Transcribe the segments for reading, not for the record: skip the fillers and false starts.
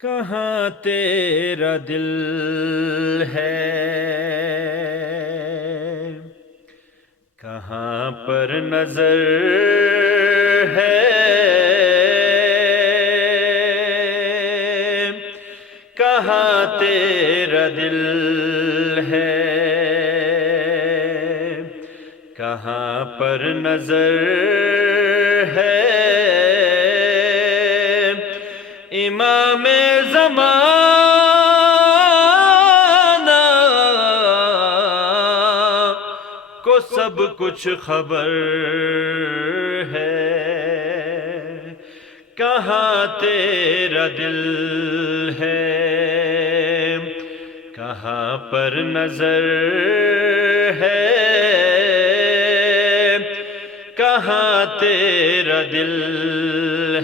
کہاں تیرا دل ہے، کہاں پر نظر ہے، کہاں تیرا دل ہے، کہاں پر نظر ہے، امام زمانہ کو سب کچھ خبر ہے، کہاں تیرا دل ہے، کہاں پر نظر ہے، کہاں تیرا دل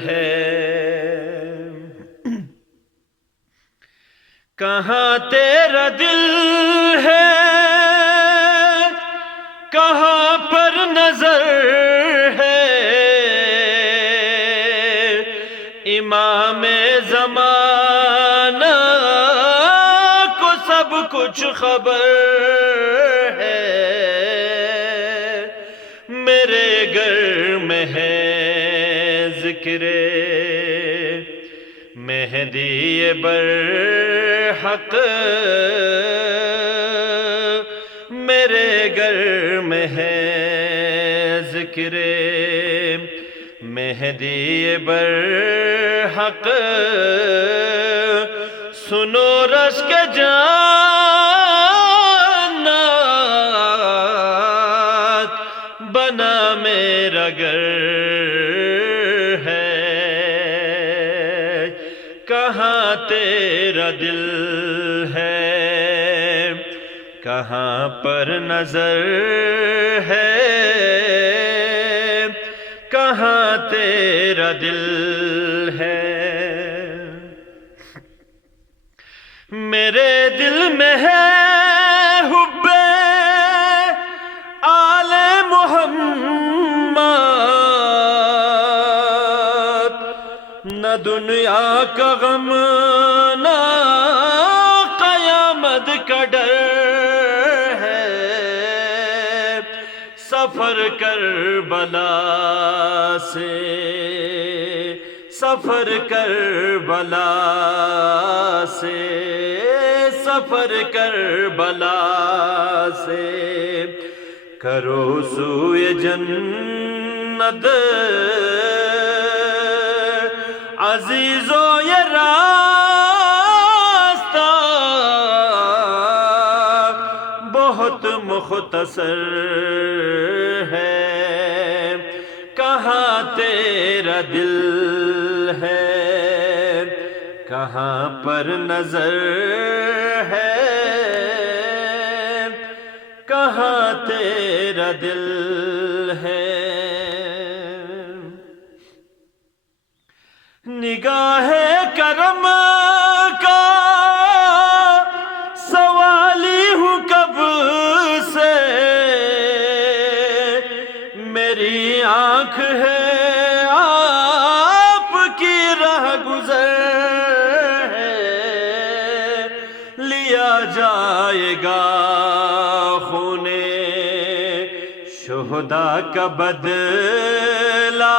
ہے، کہاں تیرا دل ہے، کہاں پر نظر ہے، امام زمانہ کو سب کچھ خبر ہے، میرے گھر میں ہے ذکر مہدی برحق، میرے گھر میں ہے ذکر مہدی برحق، سنو رشک جانات بنا میرا گھر ہے، کہاں تیرا دل ہے، کہاں پر نظر ہے، کہاں تیرا دل ہے، میرے دل میں ہے حب آل محمد، نہ دنیا کا غم نہ قیامت کا ڈر ہے، سفر کربلا سے، سفر کربلا سے، سفر کربلا سے، کرو سوئے جنت عزیزو یہ راستہ بہت مختصر ہے، کہاں تیرا دل ہے، کہاں پر نظر ہے، کہاں تیرا دل ہے، نگاہ کرم کا سوالی ہوں کب سے، میری آنکھ ہے آپ کی راہ گزر ہے، لیا جائے گا خون شہداء کا بدلہ،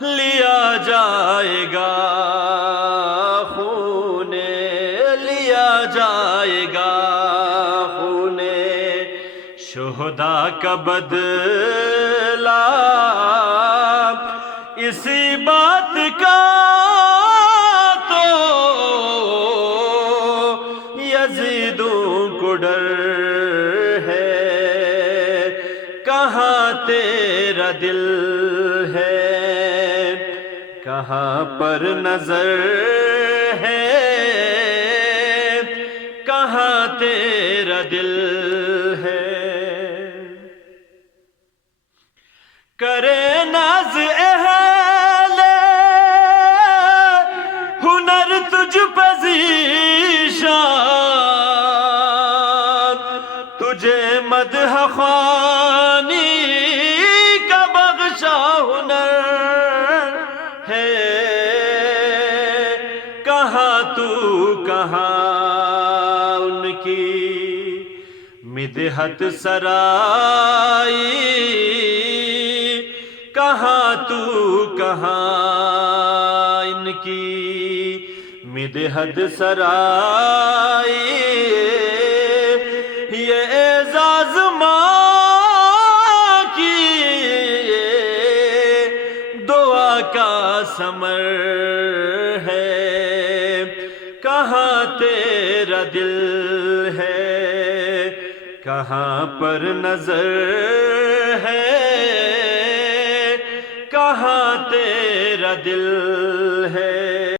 لیا جائے گا خون، لیا جائے گا خون شہداء کا بدلہ، اسی بات کا تو یزیدوں کو ڈر ہے، کہاں تیرا دل ہے، کہاں پر نظر ہے، کہاں تیرا دل ہے، کرے ناز اہل ہنر تجھ پہ ذیشان، تجھے مدح خوانی کا بخشا ہنر ہے، کہاں ان کی مدحت سرائی، کہاں تو کہاں ان کی مدحت سرائی، یہ اعزاز ماں کی دعا کا ثمر ہے، کہاں تیرا دل ہے، کہاں پر نظر ہے، کہاں تیرا دل ہے۔